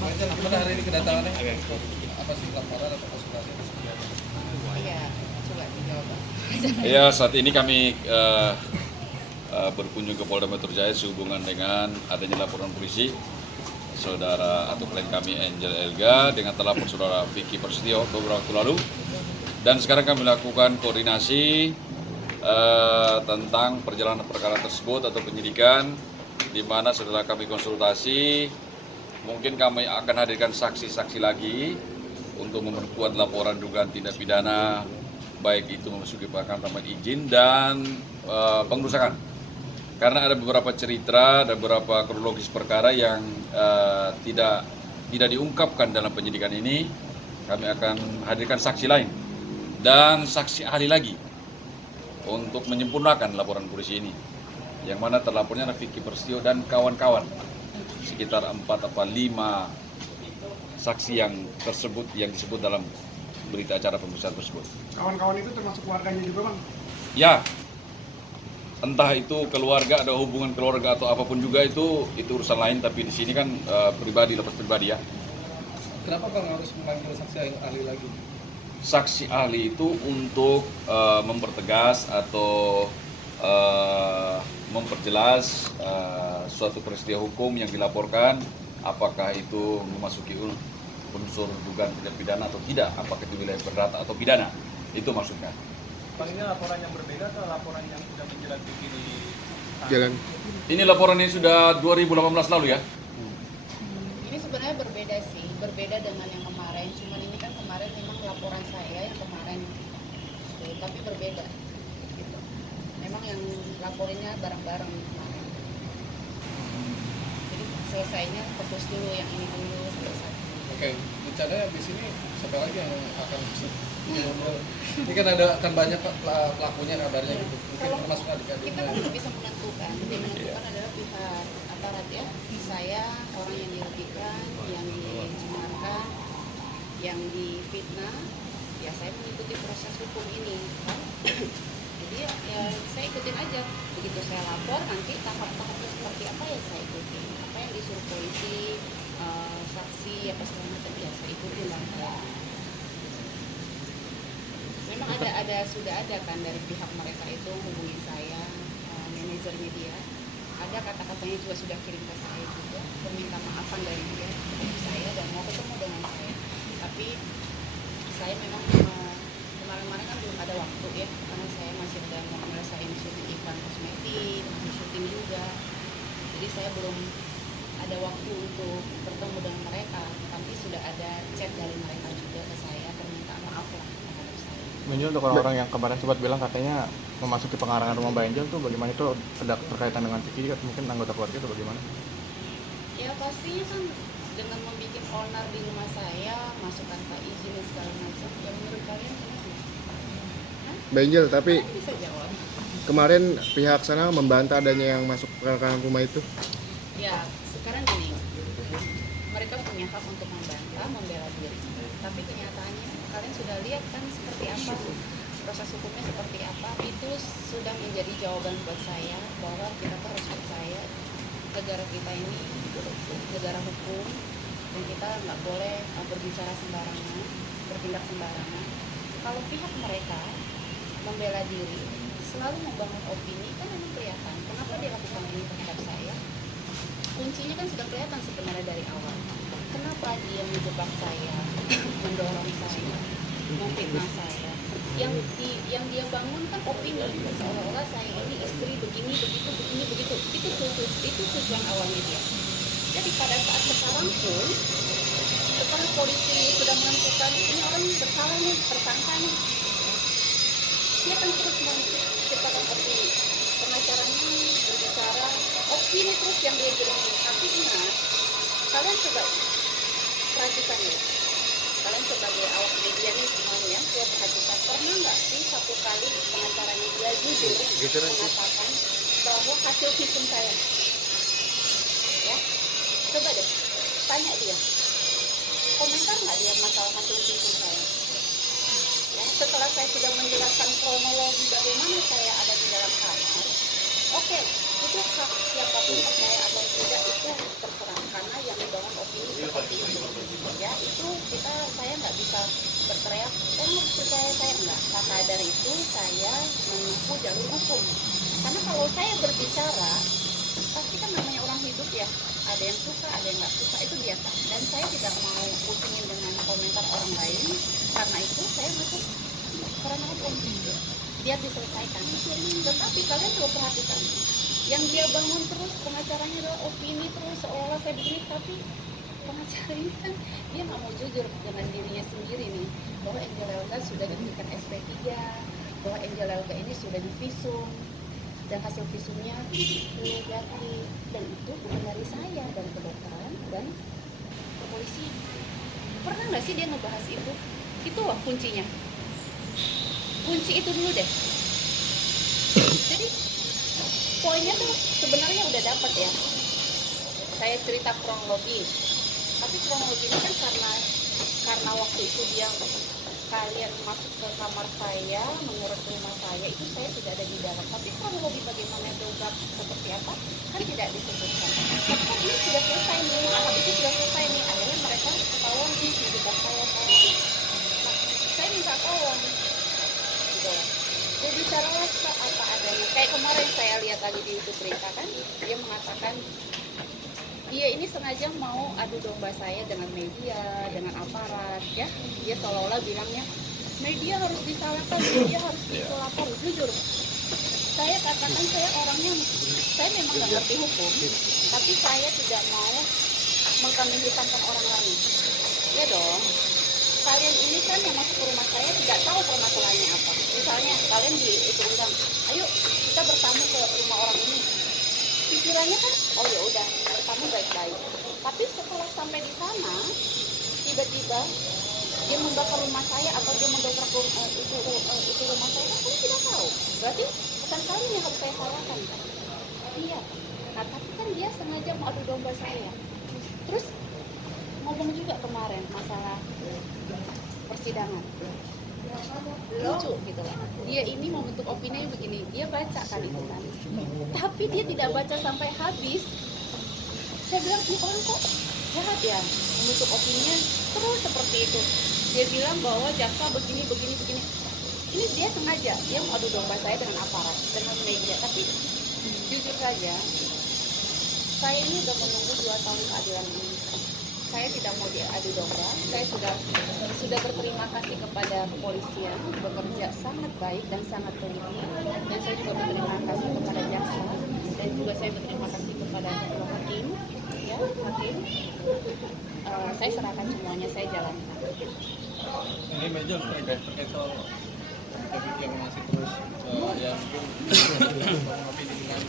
Gimana hari ini kedatangannya? Apa sih laporan atau konsultasi? Iya, coba dijawab. Ya, saat ini kami berkunjung ke Polda Metro Jaya sehubungan dengan adanya laporan polisi saudara atau klien kami Angel Elga dengan terlapor saudara Vicky Prasetyo beberapa waktu lalu, dan sekarang kami melakukan koordinasi tentang perjalanan perkara tersebut atau penyidikan, di mana setelah kami konsultasi mungkin kami akan hadirkan saksi-saksi lagi untuk memperkuat laporan dugaan tindak pidana baik itu memasuki pelaksanaan tanpa izin dan pengerusakan. Karena ada beberapa cerita dan beberapa kronologis perkara yang tidak diungkapkan dalam penyidikan ini, kami akan hadirkan saksi lain dan saksi ahli lagi untuk menyempurnakan laporan polisi ini. Yang mana terlapornya adalah Vicky Prasetyo dan kawan-kawan, sekitar 4 atau 5 saksi yang disebut dalam berita acara pemeriksaan tersebut. Kawan-kawan itu termasuk keluarganya juga, Bang? Ya, entah itu keluarga, ada hubungan keluarga atau apapun juga itu urusan lain, tapi di sini kan pribadi, lepas pribadi ya. Kenapa Bang harus memanggil saksi ahli lagi? Saksi ahli itu untuk mempertegas atau memperjelas suatu peristiwa hukum yang dilaporkan, apakah itu memasuki unsur dugaan tindak pidana atau tidak, apakah itu wilayah berat atau pidana, itu maksudnya. Bang, ini laporan yang berbeda atau laporan yang sudah menjerat Vicky di Jalan. Ini laporan ini sudah 2018 lalu ya? Ini sebenarnya berbeda sih, berbeda dengan yang kemarin. Cuman ini kan kemarin memang laporan saya yang kemarin, tapi berbeda. Gitu. Memang yang laporinnya bareng-bareng kemarin. Jadi selesainya fokus dulu yang ini dulu selesai. Oke, rencananya di sini siapa lagi yang akan ini kan akan banyak pelakunya kabarnya gitu. Mungkin termasuk adik-adik. Kita kan tidak bisa menentukan. Yang menentukan adalah pihak aparat ya. Saya orang yang dirugikan, yang dicemarkan, yang difitnah. Ya saya mengikuti proses hukum ini. Kan? Jadi ya saya ikutin aja. Begitu saya lapor nanti tahap-tahapnya seperti apa ya saya ikutin. Apa yang disuruh polisi, saksi apa segala macam ya saya ikutin lah. Memang sudah ada kan dari pihak mereka itu hubungin saya, manajernya dia. Ada kata-katanya juga sudah kirim ke saya juga, perminta maafan dari dia kepada saya dan mau ketemu dengan saya. Tapi saya memang kemarin-kemarin kan belum ada waktu ya, karena saya masih sedang mau menyelesaikan syuting iklan kosmetik, masih syuting juga. Jadi saya belum ada waktu untuk bertemu dengan mereka, tapi sudah ada chat dari mereka juga ke saya, permintaan maaf lah terhadap saya. Angel, untuk orang-orang yang kemarin sempat bilang katanya memasuki pengarangan rumah Mbak Angel tuh bagaimana, itu ada berkaitan dengan Vicky, mungkin anggota keluarga itu bagaimana? Ya pastinya kan dengan membuat owner di rumah saya, masuk tanpa izin dan segala macam, ya menurut kalian gimana? Mbak Angel, tapi Kalian bisa jawab. kemarin pihak sana membantah adanya yang masuk ke rumah itu. Ya sekarang gini, mereka punya hak untuk membantah, membela diri. Tapi kenyataannya kalian sudah lihat kan seperti apa, proses hukumnya seperti apa. Itu sudah menjadi jawaban buat saya bahwa kita harus percaya negara kita ini negara hukum, dan kita nggak boleh berbicara sembarangan, bertindak sembarangan. Kalau pihak mereka membela diri, selalu membangun opini, kan memang kelihatan kenapa dia lakukan ini terhadap saya. Kuncinya kan sudah kelihatan sebenarnya dari awal. Kenapa dia menjebak saya, mendorong saya, memfitnah saya? Yang dia bangun kan opini, seolah-olah saya ini istri begini, begitu. Itu tujuan awalnya dia. Jadi pada saat sekarang pun, setelah polisi sudah menentukan ini orang bersalah nih, tersangka nih, dia akan terus menciptakan opini. Pengacaranya berbicara opini terus yang dia kirim. Tapi ingat, kalian coba perhatikan ya, kalian sebagai awak media nih semuanya, coba perhatikan, pernah nggak sih satu kali pengacaranya dia jujur mengatakan bahwa hasil visum saya, ya coba deh tanya dia, komentar nggak dia masalah hasil visum saya? Ya, setelah saya sudah menjelaskan kronologi bagaimana saya ada di dalam kamar, oke, itu hak siapapun percaya atau tidak itu terserah, karena yang dibangun opini seperti itu. bisa berteriak, harus percaya saya enggak. Maka dari itu saya menempuh jalur hukum. Karena kalau saya berbicara, pasti kan namanya orang hidup ya, ada yang suka, ada yang nggak suka, itu biasa. Dan saya tidak mau pusingin dengan komentar orang lain, karena itu saya masuk karena hukum. Biar diselesaikan. Tetapi kalian coba perhatikan, yang dia bangun terus pengacaranya adalah opini terus seolah saya begini, tapi pengacara ini kan dia nggak mau jujur dengan dirinya sendiri nih, bahwa Angel Elga sudah diberikan SP3, bahwa Angel Elga ini sudah divisum, dan hasil visumnya negatif, dan itu bukan dari saya, dari kedokteran dan polisi. Pernah nggak sih dia ngebahas itu? Itu loh kuncinya. Kunci itu dulu deh. Jadi poinnya tuh sebenarnya udah dapat ya. Saya cerita kronologi, tapi kronologi ini kan karena waktu itu kalian masuk ke kamar saya, menurut rumah saya, itu saya tidak ada di dalam. Tapi kronologi bagaimana dongkrak seperti apa kan tidak disebutkan. Tapi ini sudah selesai nih, tahap itu sudah selesai nih. Akhirnya mereka ketahuan nih di depan saya. Nah, saya minta tolong, gitu. Dia bicaralah apa adanya. Kayak kemarin saya lihat lagi di YouTube berita kan, dia mengatakan dia ini sengaja mau adu domba saya dengan media, dengan aparat, ya. Dia seolah-olah bilangnya media harus disalahkan, media harus dilapor. Jujur, saya katakan saya orangnya, saya memang nggak ngerti hukum, tapi saya tidak mau mengkambing hitamkan orang lain. Ya dong, kalian ini kan yang masuk ke rumah saya tidak tahu permasalahannya apa. Misalnya kalian itu undang, ayo kita bertamu ke rumah orang ini. Pikirannya kan, oh ya udah, bertamu baik-baik. Tapi setelah sampai di sana, tiba-tiba dia membakar rumah saya atau dia mendobrak itu rumah saya, kan kalian tidak tahu. Berarti bukan kalian yang harus saya salahkan, kan? Iya. Nah, tapi kan dia sengaja mau adu domba saya. Terus ngomong juga kemarin masalah persidangan. Lucu gitu lah. Dia ini mau bentuk opini begini, dia baca kan itu kan. Tapi dia tidak baca sampai habis. Saya bilang, ini orang kok jahat ya membentuk opininya terus seperti itu. Dia bilang bahwa jaksa begini. Ini dia sengaja, dia mau adu domba saya dengan aparat, dengan media. Tapi jujur saja, saya ini udah menunggu 2 tahun keadilan ini. Saya tidak mau diadu domba. Saya sudah berterima kasih kepada kepolisian, bekerja sangat baik dan sangat teliti. Dan saya juga berterima kasih kepada jaksa, dan juga saya berterima kasih kepada hakim, ya hakim. Saya serahkan semuanya, saya jalankan. Ini Mejol terkait soal topik yang masih terus yang opini dengan